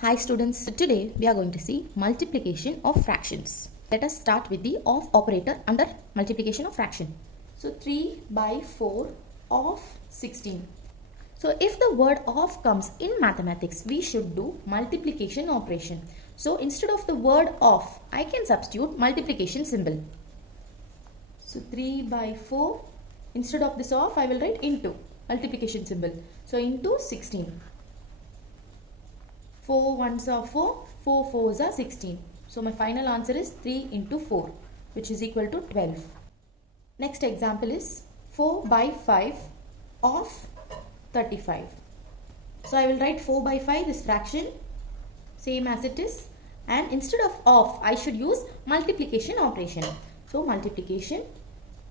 Hi students, today we are going to see multiplication of fractions. Let us start with the of operator under multiplication of fraction. So 3 by 4 of 16. So if the word of comes in mathematics, we should do multiplication operation. So instead of the word of, I can substitute multiplication symbol. So 3 by 4, instead of this of, I will write into multiplication symbol. So into 16. 4 ones are 4, 4 fours are 16. So my final answer is 3 into 4, which is equal to 12. Next example is 4 by 5 of 35. So I will write 4 by 5, this fraction, same as it is. And instead of, I should use multiplication operation. So multiplication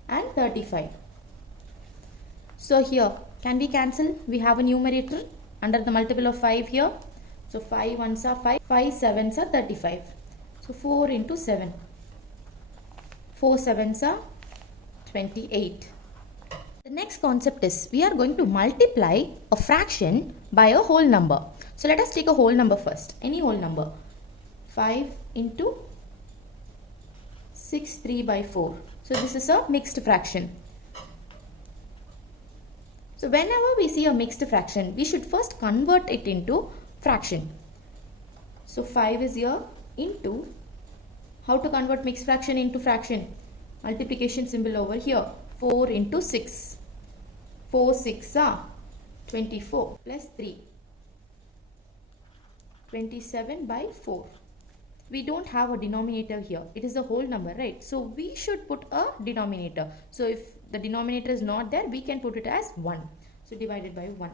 and 35. So here, can we cancel? We have a numerator under the multiple of 5 here. So 5 ones are 5, 5 sevens are 35. So 4 into 7. 4 sevens are 28. The next concept is we are going to multiply a fraction by a whole number. So let us take a whole number first. Any whole number. 5 into 6, 3 by 4. So this is a mixed fraction. So whenever we see a mixed fraction, we should first convert it into fraction. So 5 is here into, how to convert mixed fraction into fraction? Multiplication symbol over here. 4 into 6. 4 6 are 24 plus 3. 27 by 4. We don't have a denominator here. It is a whole number, right? So we should put a denominator. So if the denominator is not there, we can put it as 1. So divided by 1.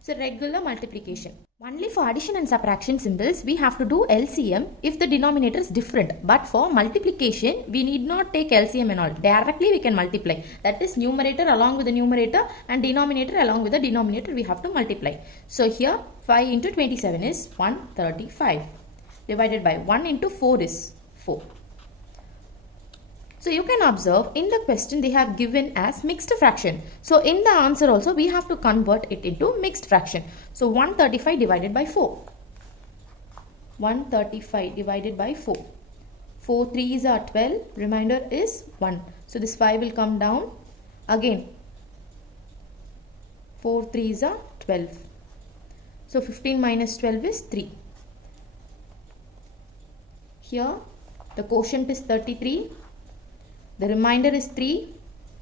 So regular multiplication. Only for addition and subtraction symbols, we have to do LCM if the denominator is different. But for multiplication, we need not take LCM and all. Directly we can multiply. That is numerator along with the numerator and denominator along with the denominator we have to multiply. So here 5 into 27 is 135. Divided by 1 into 4 is 4. So you can observe in the question they have given as mixed fraction. So in the answer also we have to convert it into mixed fraction. So 135 divided by 4. 135 divided by 4. 4 3s are 12. Remainder is 1. So this 5 will come down. Again 4 3s are 12. So 15 minus 12 is 3. Here the quotient is 33. The remainder is 3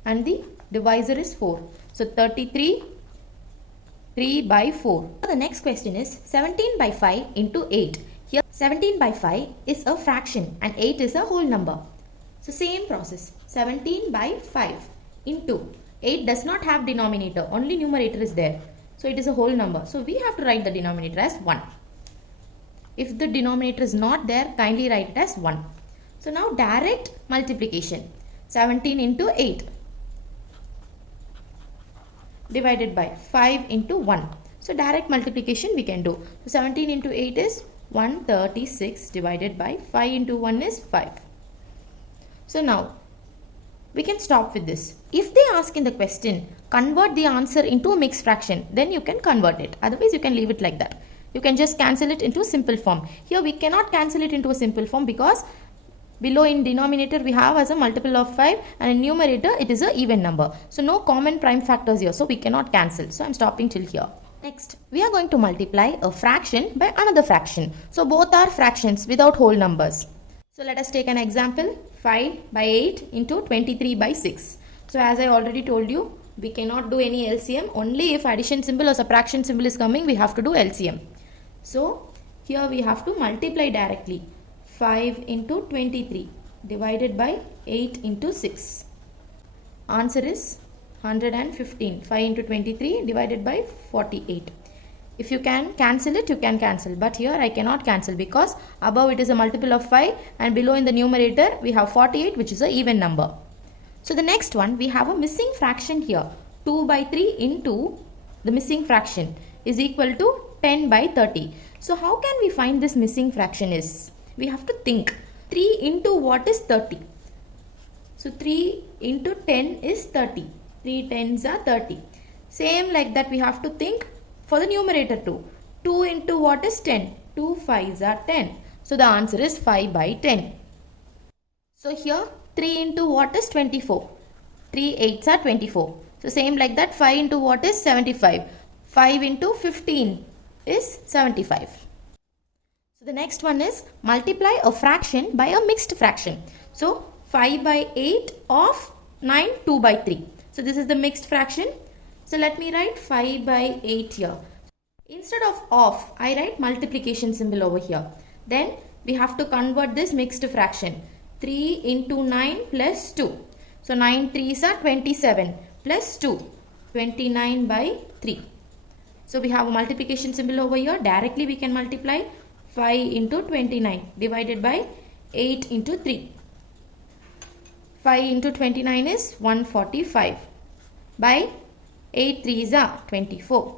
and the divisor is 4. So 33, 3 by 4. So the next question is 17 by 5 into 8. Here 17 by 5 is a fraction and 8 is a whole number. So same process. 17 by 5 into 8 does not have denominator. Only numerator is there. So it is a whole number. So we have to write the denominator as 1. If the denominator is not there, kindly write it as 1. So now direct multiplication. 17 into 8 divided by 5 into 1. So direct multiplication we can do. So 17 into 8 is 136 divided by 5 into 1 is 5. So now we can stop with this. If they ask in the question, convert the answer into a mixed fraction, then you can convert it. Otherwise you can leave it like that. You can just cancel it into a simple form. Here we cannot cancel it into a simple form because below in denominator we have as a multiple of 5 and in numerator it is a even number. So no common prime factors here. So we cannot cancel. So I am stopping till here. Next we are going to multiply a fraction by another fraction. So both are fractions without whole numbers. So let us take an example. 5 by 8 into 23 by 6. So as I already told you, we cannot do any LCM. Only if addition symbol or subtraction symbol is coming, we have to do LCM. So here we have to multiply directly. 5 into 23 divided by 8 into 6. Answer is 115. 5 into 23 divided by 48. If you can cancel it, you can cancel. But here I cannot cancel because above it is a multiple of 5 and below in the numerator we have 48, which is an even number. So the next one, we have a missing fraction here. 2 by 3 into the missing fraction is equal to 10 by 30. So how can we find this missing fraction is? We have to think. 3 into what is 30? So 3 into 10 is 30. 3 tens are 30. Same like that we have to think for the numerator too. 2 into what is 10? 2 5s are 10. So the answer is 5 by 10. So here 3 into what is 24? 3 8s are 24. So same like that, 5 into what is 75? 5 into 15 is 75. So the next one is multiply a fraction by a mixed fraction. So 5 by 8 of 9 2 by 3. So this is the mixed fraction. So let me write 5 by 8 here. Instead of, I write multiplication symbol over here. Then we have to convert this mixed fraction. 3 into 9 plus 2. So 9 3s are 27 plus 2. 29 by 3. So we have a multiplication symbol over here. Directly we can multiply 5 into 29 divided by 8 into 3. 5 into 29 is 145 by 8 3s are 24.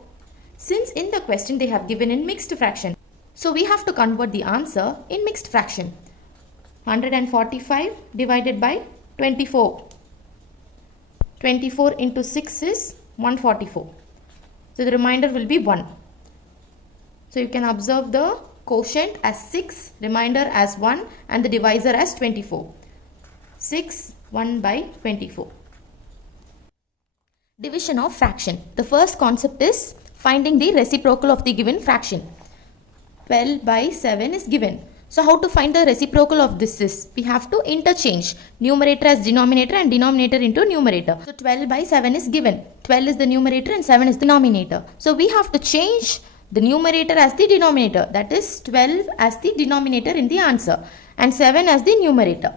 Since in the question they have given in mixed fraction, so we have to convert the answer in mixed fraction. 145 divided by 24. 24 into 6 is 144. So the remainder will be 1. So you can observe the quotient as 6, remainder as 1 and the divisor as 24. 6 1 by 24. Division of fraction. The first concept is finding the reciprocal of the given fraction. 12 by 7 is given. So how to find the reciprocal of this is, we have to interchange numerator as denominator and denominator into numerator. So 12 by 7 is given. 12 is the numerator and 7 is the denominator. So we have to change the numerator as the denominator. That is 12 as the denominator in the answer and 7 as the numerator.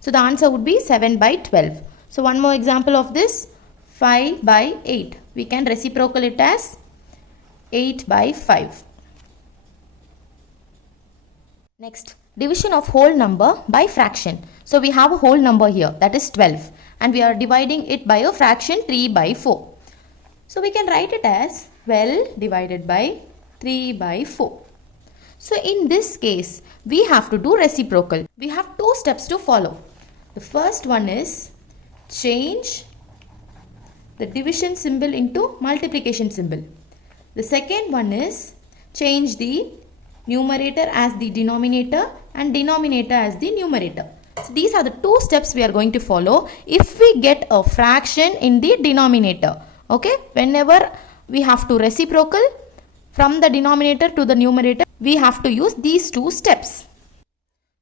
So the answer would be 7 by 12. So one more example of this, 5 by 8. We can reciprocal it as 8 by 5. Next, division of whole number by fraction. So we have a whole number here, that is 12, and we are dividing it by a fraction 3 by 4. So we can write it as 12 divided by 3 by 4. So in this case, we have to do reciprocal. We have two steps to follow. The first one is change the division symbol into multiplication symbol. The second one is change the numerator as the denominator and denominator as the numerator. So these are the two steps we are going to follow if we get a fraction in the denominator. Okay, whenever we have to reciprocal from the denominator to the numerator, we have to use these two steps.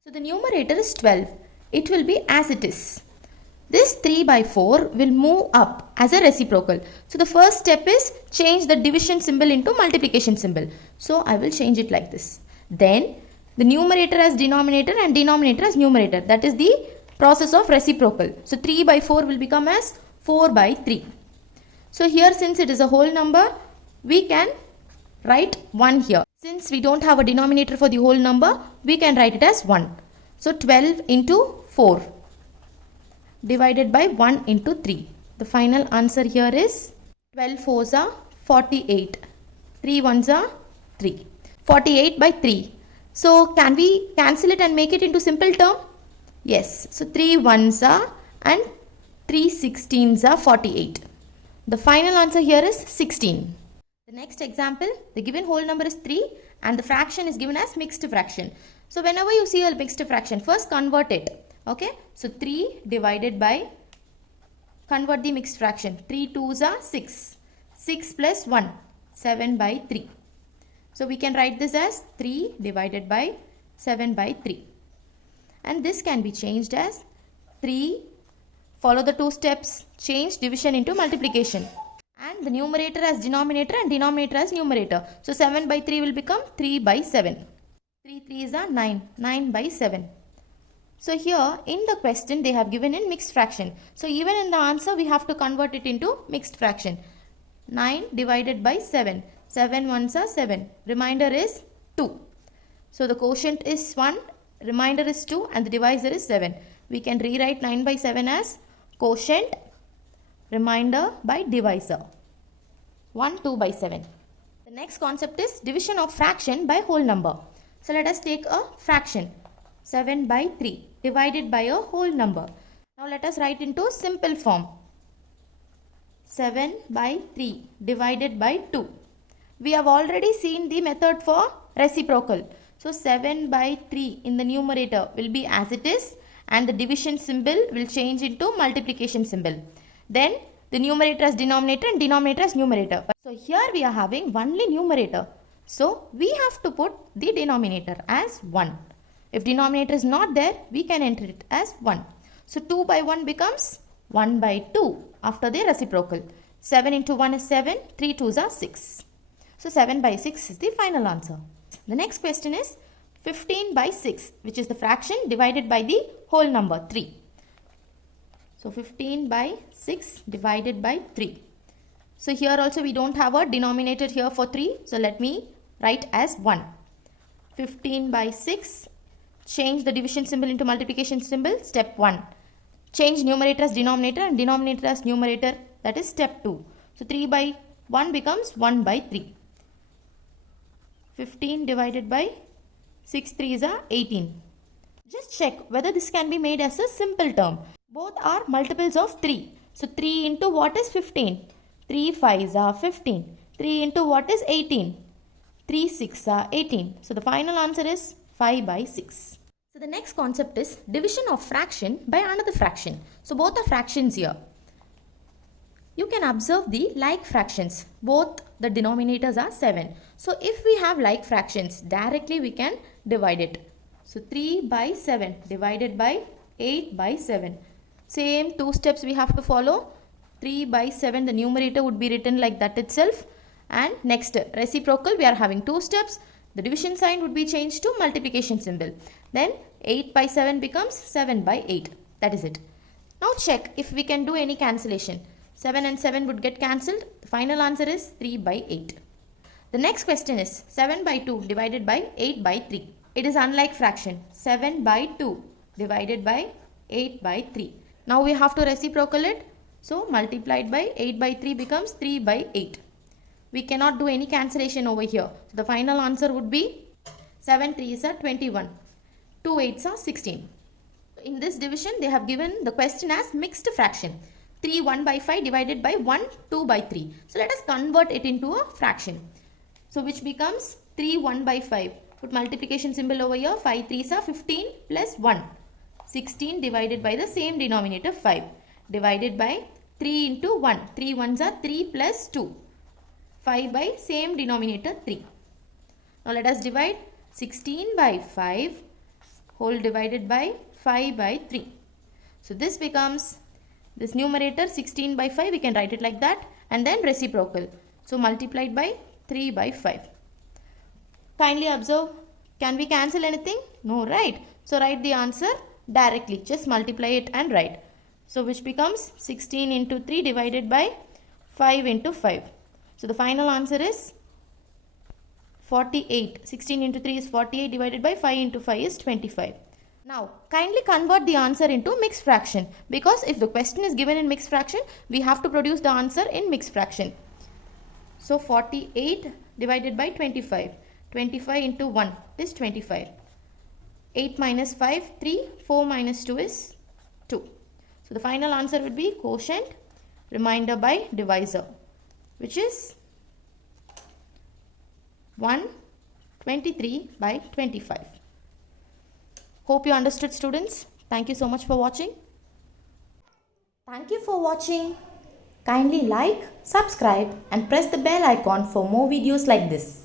So the numerator is 12. It will be as it is. This 3 by 4 will move up as a reciprocal. So the first step is change the division symbol into multiplication symbol. So I will change it like this. Then the numerator as denominator and denominator as numerator. That is the process of reciprocal. So 3 by 4 will become as 4 by 3. So here, since it is a whole number, we can write 1 here. Since we don't have a denominator for the whole number, we can write it as 1. So 12 into 4 divided by 1 into 3. The final answer here is 12 4s are 48. 3 1s are 3. 48 by 3. So can we cancel it and make it into simple term? Yes. So 3 1s are and 3 16s are 48. The final answer here is 16. The next example, the given whole number is 3 and the fraction is given as mixed fraction. So whenever you see a mixed fraction, first convert it. Okay, so 3 divided by, convert the mixed fraction. 3 2s are 6. 6 plus 1, 7 by 3. So we can write this as 3 divided by 7 by 3. And this can be changed as 3, follow the two steps, change division into multiplication. And the numerator as denominator and denominator as numerator. So 7 by 3 will become 3 by 7. 3 3s are 9, 9 by 7. So here in the question they have given in mixed fraction. So even in the answer we have to convert it into mixed fraction. 9 divided by 7. 7 1s are 7. Remainder is 2. So the quotient is 1, remainder is 2 and the divisor is 7. We can rewrite 9 by 7 as quotient, remainder by divisor. 1 2 by 7. The next concept is division of fraction by whole number. So let us take a fraction. 7 by 3 divided by a whole number. Now let us write into simple form. 7 by 3 divided by 2. We have already seen the method for reciprocal. So 7 by 3 in the numerator will be as it is, and the division symbol will change into multiplication symbol. Then the numerator as denominator and denominator as numerator. So here we are having only numerator. So we have to put the denominator as 1. If denominator is not there, we can enter it as 1. So 2 by 1 becomes 1 by 2 after the reciprocal. 7 into 1 is 7, 3 2s are 6. So 7 by 6 is the final answer. The next question is 15 by 6, which is the fraction divided by the whole number 3. So 15 by 6 divided by 3. So here also we don't have a denominator here for 3. So let me write as 1. 15 by 6. Change the division symbol into multiplication symbol. Step 1. Change numerator as denominator and denominator as numerator. That is step 2. So 3 by 1 becomes 1 by 3. 15 divided by 6 3s are 18. Just check whether this can be made as a simple term. Both are multiples of 3. So 3 into what is 15? 3 5s are 15. 3 into what is 18? 3 6 are 18. So the final answer is 5 by 6. So the next concept is division of fraction by another fraction. So both are fractions here. You can observe the like fractions. Both the denominators are 7. So if we have like fractions, directly we can divide it. So 3 by 7 divided by 8 by 7. Same 2 steps we have to follow. 3 by 7, the numerator would be written like that itself. And next, reciprocal, we are having 2 steps. The division sign would be changed to multiplication symbol. Then 8 by 7 becomes 7 by 8. That is it. Now check if we can do any cancellation. 7 and 7 would get cancelled. The final answer is 3 by 8. The next question is 7 by 2 divided by 8 by 3. It is unlike fraction. 7 by 2 divided by 8 by 3. Now we have to reciprocal it. So multiplied by 8 by 3 becomes 3 by 8. We cannot do any cancellation over here. So the final answer would be 7 3s are 21. 2 8s are 16. In this division, they have given the question as mixed fraction. 3 1 by 5 divided by 1 2 by 3. So let us convert it into a fraction. So which becomes 3 1 by 5. Put multiplication symbol over here. 5 3s are 15 plus 1. 16 divided by the same denominator 5. Divided by 3 into 1. 3 1s are 3 plus 2. 5 by same denominator 3. Now let us divide 16 by 5 whole divided by 5 by 3. So this becomes this numerator 16 by 5, we can write it like that, and then reciprocal. So multiplied by 3 by 5. Kindly observe, can we cancel anything? No, right? So write the answer directly, just multiply it and write. So which becomes 16 into 3 divided by 5 into 5. So the final answer is 48. 16 into 3 is 48 divided by 5 into 5 is 25. Now kindly convert the answer into mixed fraction, because if the question is given in mixed fraction, we have to produce the answer in mixed fraction. So 48 divided by 25. 25 into 1 is 25. 8 minus 5, 3. 4 minus 2 is 2. So the final answer would be quotient remainder by divisor, which is 123 by 25. Hope you understood, students. Thank you so much for watching. Thank you for watching. Kindly like, subscribe and press the bell icon for more videos like this.